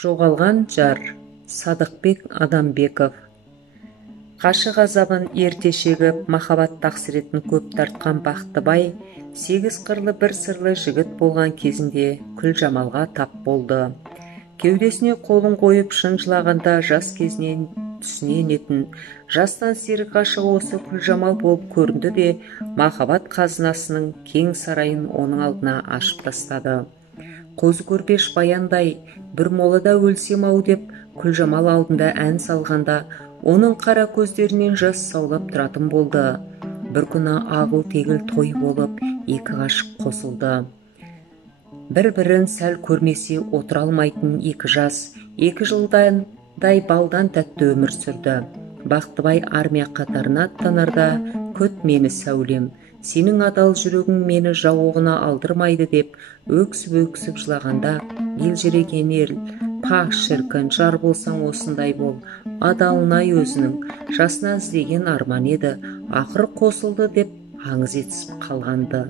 Жоғалған жар. Садықбек Адамбеков. Қашық азабын ерте шегіп, махаббат тақсіретін көп тартқан Бақтыбай, 8 қырлы бір сырлы жігіт болған кезінде Күлжамалға тап болды. Кеудесіне қолын қойып шын жылағанда жас кезінен түсінен етін, жастан серік ғашығы осы Күлжамал болып көрінді де, махаббат қазынасының кең сарайын оның алдына ашып тастады. Қозы көрпеш баяндай, бір молада өлсем-ау деп Күлжамал алдында ән салғанда, оның қара көздерінен жас саулап тұратын болды. Бір күні ағыл-тегіл той болып, екі ғашық қосылды. Бір-бірін сәл көрмесе отыра алмайтын екі жас, 2 жылдай балдан тәтті өмір сүрді. Бақтыбай армия қатарына аттанарда, күт мені сәулем, сенің адал жүрегің мені жау оғына алдырмайды деп, өксіп жылағанда, елжіреген ел, па шіркін, жар болсаң осындай бол, адалын-ай өзінің, жасына іздеген арман еді, ақыр қосылды деп аңыз етісіп қалғанды.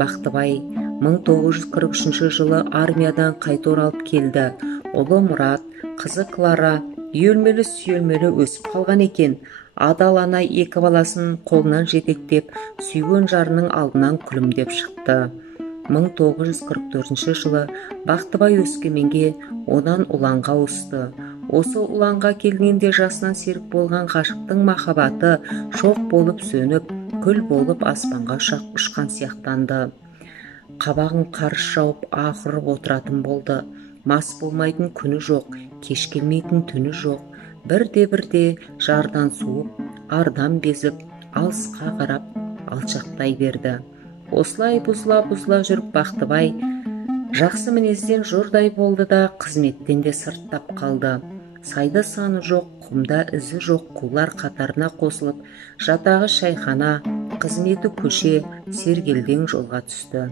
Бақтыбай 1943 жылы армиядан қайта оралып келді. Ұлы Мұрат, қызы Клара үйелмелі-сүйелмелі өсіп қалған екен. Адал ана 2 баласын қолынан жетектеп, сүйген жарының алдынан күлімдеп шықты. 1944 жылы Бақтыбай Өскеменге, одан Ұланға ауысты. Осы Ұланға келгенде жасынан серік болған ғашықтың махаббаты шоқ болып сөніп, күл болып аспанға ұшқан сияқтанды. Қабағын қарыс жауып ақырып отыратын болды. Мас болмайтын күні жоқ, кеш келмейтін түні жоқ. Бірде жардан суып, ардан безіп, алысқа қарап, алшақтай берді. Осылай бұзыла жүріп Бақтыбай жақсы мінезден жұрдай болды да, қызметтен де сырттап қалды. Сайда саны жоқ, құмда ізі жоқ қулар қатарына қосылып, жатағы шайхана, қызметі көше, сергелдең жолға түсті.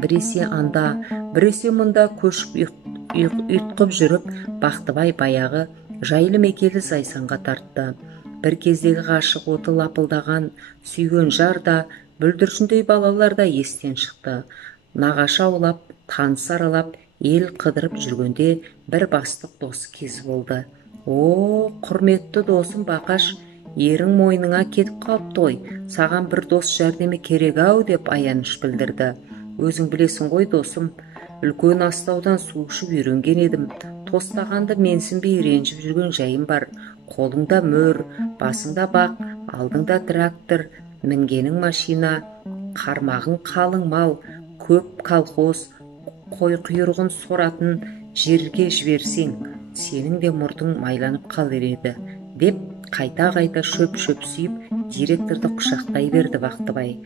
Біресе анда, біресе мұнда көшіп ұйтқып жүріп, Бақтыбай баяғы жайлы мекелі Зайсанға тартты. Бір кездегі ғашық оты лапылдаған, сүйген жар да, бүлдіршіндей балалар да естен шықты. Нағашы аулап, таныс аралап, ел қыдырып жүргенде бір бастық досы кез болды. О, құрметті досым Бақаш, ерің мойныңа кетіп қалыпты ғой, саған бір дос жәрдемі керек-ау деп аяныш білдірді. Өзің білесің ғой досым, үлкен астаудан су ішіп үйренген едім. Тостағанды менсінбей ренжіп жүрген жайым бар. Қолыңда мөр, басыңда бақ, алдыңда трактор, мінгенің машина, қармағың қалың мал, көп колхоз, қой құйрығын соратын жерге жіберсең, сенің де мұртың майланып қалар еді, деп қайта шөп сүйіп, директорды құшақтай берді Бақтыбай.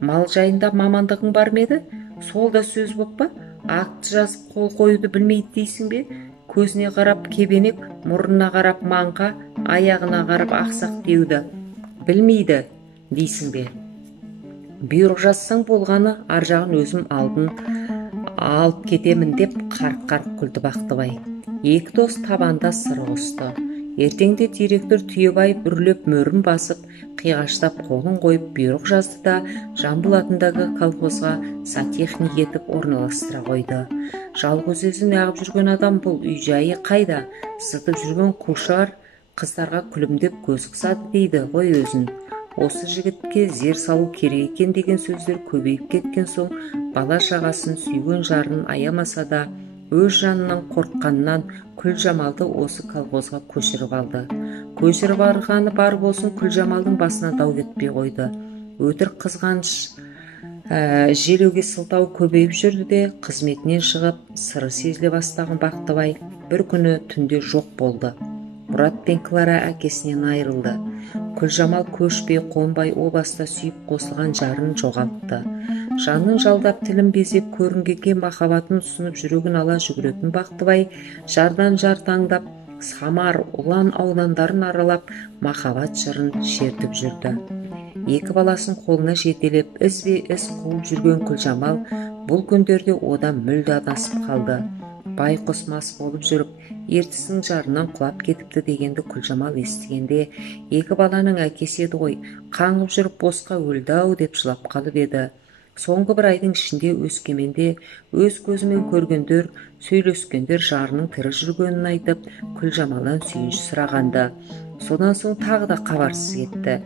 Мал жайында мамандығың бар ма еді? Сол да сөз боп па? Акт жазып қол қоюды білмейді дейсің бе? Көзіне қарап кебенек, мұрнына қарап маңқа, аяғына қарап ақсақ деуді білмейді дейсің бе? Бұйрық жазсаң болғаны, ар жағын өзім алдын алып кетемін деп қарқ күлді Бақтыбай. Екі дос табанда сыр қосты. Ертеңде директор Түйебай бүрлеп мөрін басып, қиғаштап қолын қойып бұйрық жазды да, Жамбыл атындағы колхозға сантехник етіп орналастыра қойды. Жалғыз өзі неғып жүрген адам бұл, үй жайы қайда? Сытып жүрген құлшар қыздарға күлімдеп көз қысады дейді ғой өзін. Осы жігітке зер салу керек екен деген сөздер көбейіп кеткен соң, бала шағасын сүйген жарын аямаса да, өз жанынан қорыққаннан Күлжамалды осы колхозға көшіріп алды. Көшіріп арғаны бар болсын, Күлжамалдың басына дау кетпей қойды. Өтірік қызғаныш желеуге сылтау көбейіп жүрді де, қызметінен шығып, сыры сезіле бастаған Бақтыбай бір күні түнде жоқ болды. Мұрат пен Клара әкесінен айырылды. Күлжамал көшпей, қонбай, о баста сүйіп қосылған жарын жоғалтты. Жанын жалдап, тілін безеп, көрінгенге махаббатын ұсынып жүрегін ала жүгіретін Бақтыбай жардан жар таңдап, Самар, Ұлан аудандарын аралап, махаббат жырын шертіп жүрді. 2 баласын қолына жетелеп, із қуып жүрген Күлжамал бұл күндерде одан мүлде адасып қалды. Байқұс мас болып жүріп, ертісінің жарынан құлап кетіпті дегенді Күлжамал естігенде, 2 баланың әкесі еді ғой, қаңғып жүріп босқа өлді-ау деп жылап қалып еді. Соңғы бір айдың ішінде Өскеменде өз көзімен көргендер, сөйлескендер жарының тірі жүргенін айтып, Күлжамалдан сүйініш сұрағанды. Содан соң тағы да хабарсыз кетті.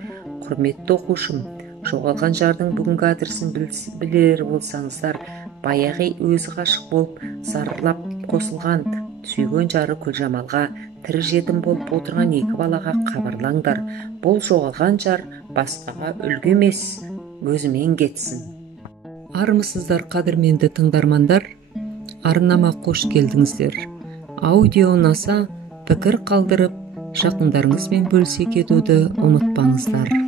Құрметті оқушым, жоғалған жардың бүгінгі адресін білер болсаңыздар, баяғы өзі ғашық болып, зарлап қосылған сүйген жары Күлжамалға тірі жетім болып отырған екі балаға хабарлаңдар. Бұл жоғалған жар басқаға үлгі емес, өзімен кетсін. Армысыздар, қадірменді тыңдармандар? Арнама қош келдіңіздер. Аудио ұнаса, пікір қалдырып, жақындарыңызбен бөлісе кетуді ұмытпаңыздар.